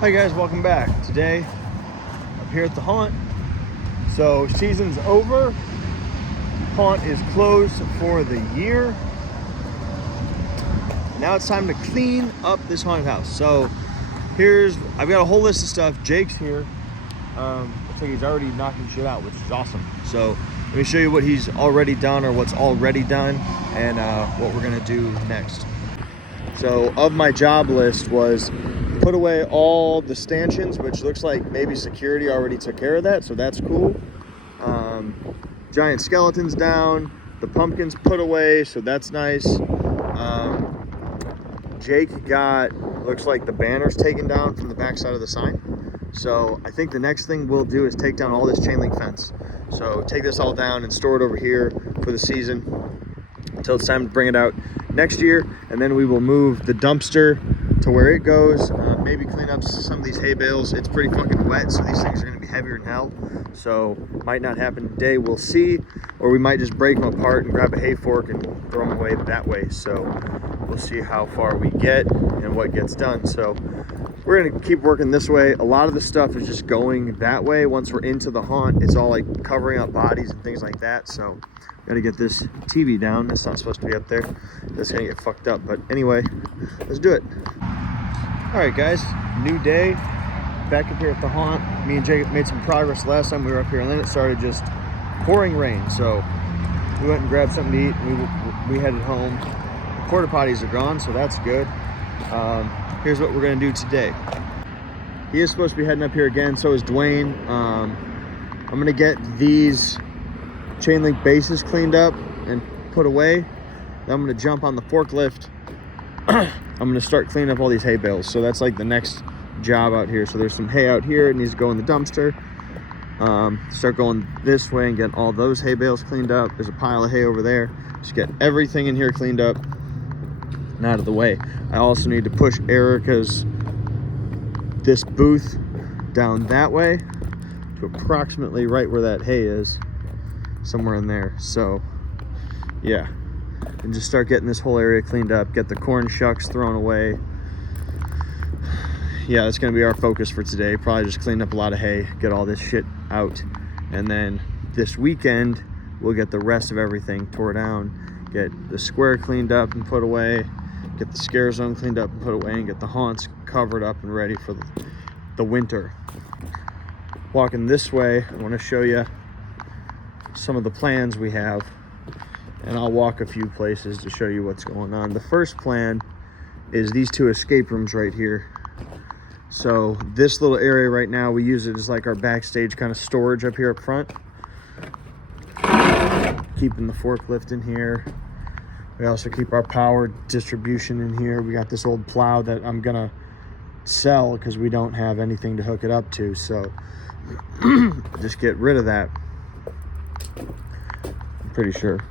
Hi guys, welcome back. Today I'm here at the haunt. So season's over. Haunt is closed for the year. Now it's time to clean up this haunted house. So I've got a whole list of stuff. Jake's here. Looks like he's already knocking shit out, which is awesome. So let me show you what he's already done or what's already done and what we're gonna do next. So of my job list was put away all the stanchions, which looks like maybe security already took care of that, so that's cool. Giant skeletons down, the pumpkins put away, so that's nice. Jake got, looks like the banners taken down from the back side of the sign. So I think the next thing we'll do is take down all this chain link fence. So take this all down and store it over here for the season until it's time to bring it out next year. And then we will move the dumpster to where it goes. Maybe clean up some of these hay bales. It's pretty fucking wet, so these things are gonna be heavier than hell. So might not happen today, we'll see. Or we might just break them apart and grab a hay fork and throw them away that way. So we'll see how far we get and what gets done. So we're gonna keep working this way. A lot of the stuff is just going that way. Once we're into the haunt, it's all like covering up bodies and things like that. So gotta get this TV down. It's not supposed to be up there. That's gonna get fucked up. But anyway, let's do it. All right, guys, new day. Back up here at the haunt. Me and Jake made some progress last time we were up here, and then it started just pouring rain. So we went and grabbed something to eat. And we headed home. The porta potties are gone, so that's good. Here's what we're gonna do today. He is supposed to be heading up here again, so is Dwayne. I'm gonna get these chain link bases cleaned up and put away. Then I'm gonna jump on the forklift. I'm gonna start cleaning up all these hay bales. So that's like the next job out here. So there's some hay out here. It needs to go in the dumpster. Start going this way and get all those hay bales cleaned up. There's a pile of hay over there. Just get everything in here cleaned up and out of the way. I also need to push this booth down that way to approximately right where that hay is, somewhere in there. So yeah, and just start getting this whole area cleaned up, get the corn shucks thrown away. Yeah, that's gonna be our focus for today. Probably just clean up a lot of hay, get all this shit out, and then this weekend we'll get the rest of everything tore down, get the square cleaned up and put away, get the scare zone cleaned up and put away, and get the haunts covered up and ready for the winter. Walking this way, I want to show you some of the plans we have, and I'll walk a few places to show you what's going on. The first plan is these two escape rooms right here. So this little area right now, we use it as like our backstage kind of storage up here up front. Keeping the forklift in here. We also keep our power distribution in here. We got this old plow that I'm gonna sell because we don't have anything to hook it up to. So just get rid of that. I'm pretty sure.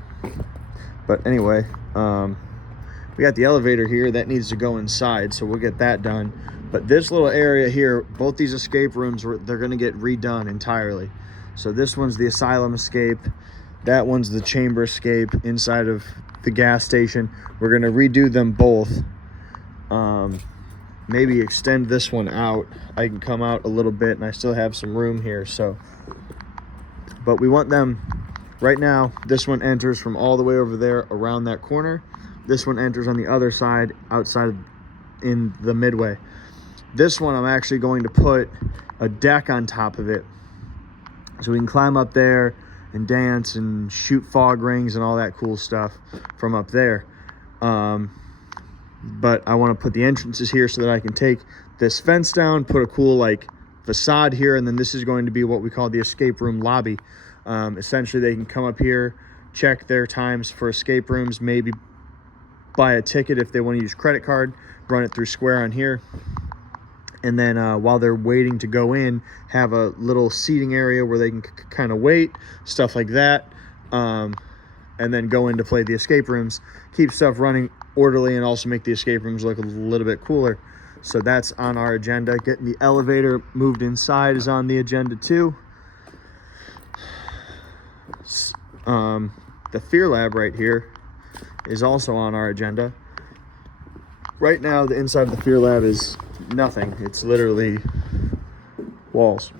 But anyway, we got the elevator here that needs to go inside, so we'll get that done. But this little area here, both these escape rooms, they're gonna get redone entirely. So this one's the asylum escape. That one's the chamber escape inside of the gas station. We're gonna redo them both. Maybe extend this one out. I can come out a little bit and I still have some room here. So, but we want them right now. This one enters from all the way over there around that corner. This one enters on the other side outside in the midway. This one I'm actually going to put a deck on top of it so we can climb up there and dance and shoot fog rings and all that cool stuff from up there. But I want to put the entrances here so that I can take this fence down, put a cool like facade here, and then this is going to be what we call the escape room lobby. Essentially they can come up here, check their times for escape rooms, maybe buy a ticket if they want to use credit card, run it through Square on here. And then while they're waiting to go in, have a little seating area where they can kind of wait, stuff like that. And then go in to play the escape rooms, keep stuff running orderly, and also make the escape rooms look a little bit cooler. So that's on our agenda. Getting the elevator moved inside is on the agenda too. The Fear Lab right here is also on our agenda. Right now, the inside of the Fear Lab is nothing. It's literally walls,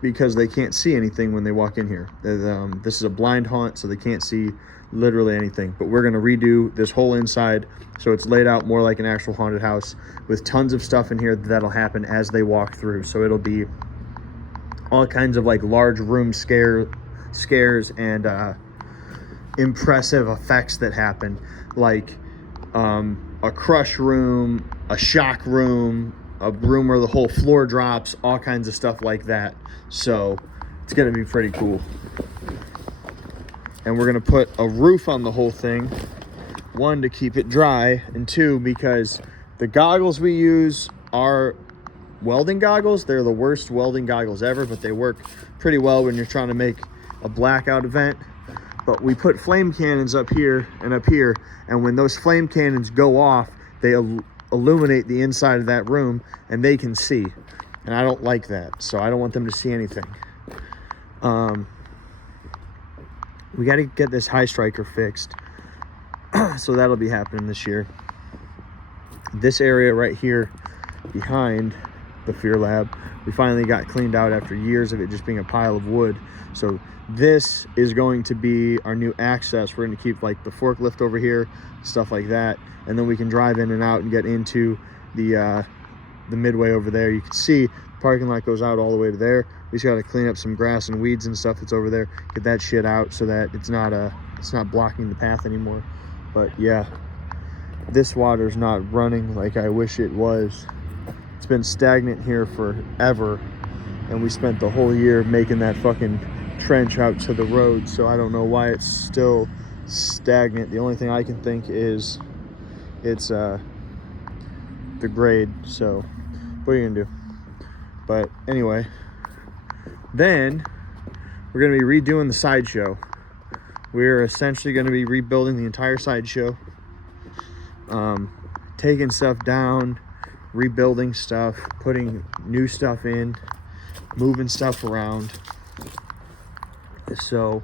because they can't see anything when they walk in here. This is a blind haunt, so they can't see literally anything. But we're gonna redo this whole inside so it's laid out more like an actual haunted house, with tons of stuff in here that'll happen as they walk through. So it'll be all kinds of like large room scares and impressive effects that happen, like a crush room, a shock room, a room where the whole floor drops, all kinds of stuff like that. So it's gonna be pretty cool. And we're gonna put a roof on the whole thing, one, to keep it dry, and two, because the goggles we use are welding goggles. They're the worst welding goggles ever, but they work pretty well when you're trying to make a blackout event. But we put flame cannons up here and up here, and when those flame cannons go off, they illuminate the inside of that room and they can see. And I don't like that, so I don't want them to see anything. We got to get this high striker fixed. So that'll be happening this year. This area right here behind the Fear Lab, we finally got cleaned out after years of it just being a pile of wood. So this is going to be our new access. We're going to keep like the forklift over here, stuff like that, and then we can drive in and out and get into the midway over there. You can see the parking lot goes out all the way to there. We just got to clean up some grass and weeds and stuff that's over there, get that shit out so that it's not blocking the path anymore. But yeah, this water's not running like I wish it was. It's been stagnant here forever, and we spent the whole year making that fucking trench out to the road, so I don't know why it's still stagnant. The only thing I can think is it's the grade. So what are you gonna do? But anyway, then we're gonna be redoing the sideshow. We're essentially gonna be rebuilding the entire sideshow, taking stuff down, rebuilding stuff, putting new stuff in, moving stuff around. So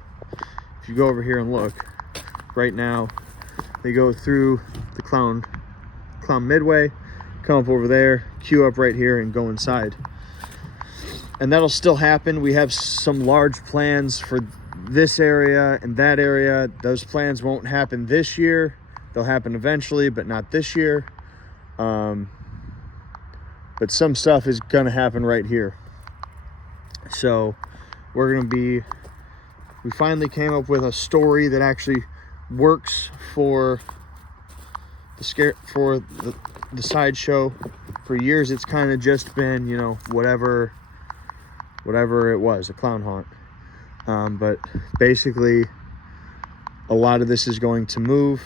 if you go over here and look, right now they go through the clown midway, come up over there, queue up right here, and go inside. And that'll still happen. We have some large plans for this area and that area. Those plans won't happen this year. They'll happen eventually, but not this year. But some stuff is gonna happen right here. So we finally came up with a story that actually works for the sideshow. For years it's kind of just been, you know, whatever it was, a clown haunt. But basically a lot of this is going to move.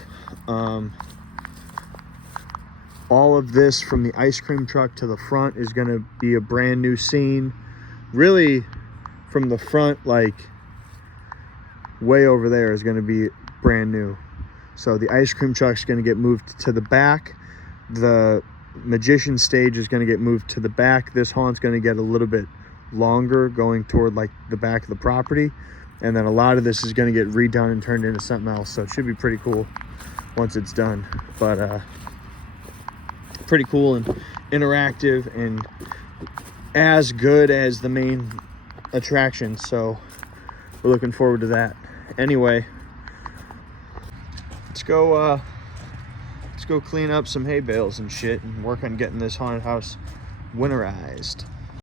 All of this from the ice cream truck to the front is going to be a brand new scene. Really, from the front, like way over there, is going to be brand new. So the ice cream truck's going to get moved to the back. The magician stage is going to get moved to the back. This haunt's going to get a little bit longer, going toward like the back of the property. And then a lot of this is going to get redone and turned into something else. So it should be pretty cool once it's done. But pretty cool and interactive and as good as the main attraction. So we're looking forward to that. Anyway, let's go clean up some hay bales and shit and work on getting this haunted house winterized.